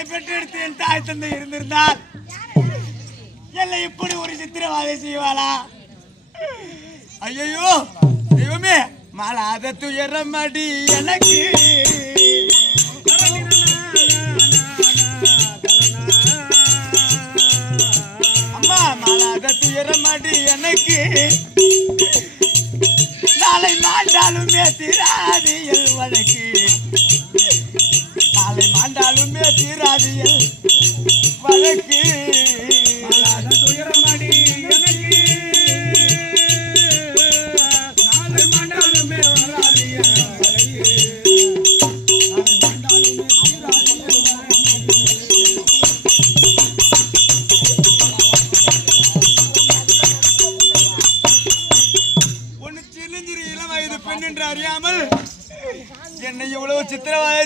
என்னை பெற்றெடுத்து என் தாய் தந்தை இருந்திருந்தால் என்னை இப்படி ஒரு சித்திரவாதை செய்வாளா? ஐயோ தெய்வமே, மாலாத துயரம் அடி எனக்கு, அம்மா மாலாத துயரம் அடி எனக்கு, நாளை மாண்டாலுமே தீராதியல் வழக்கு, நாளை மாண்டாலுமே தீராதியல் வழக்கு. மாலாத துயரம் அடி எனக்கு, நாளை மாண்டாலுமே வராதியல் வழக்கு, நாளை மாண்டாலுமே தீராதியல்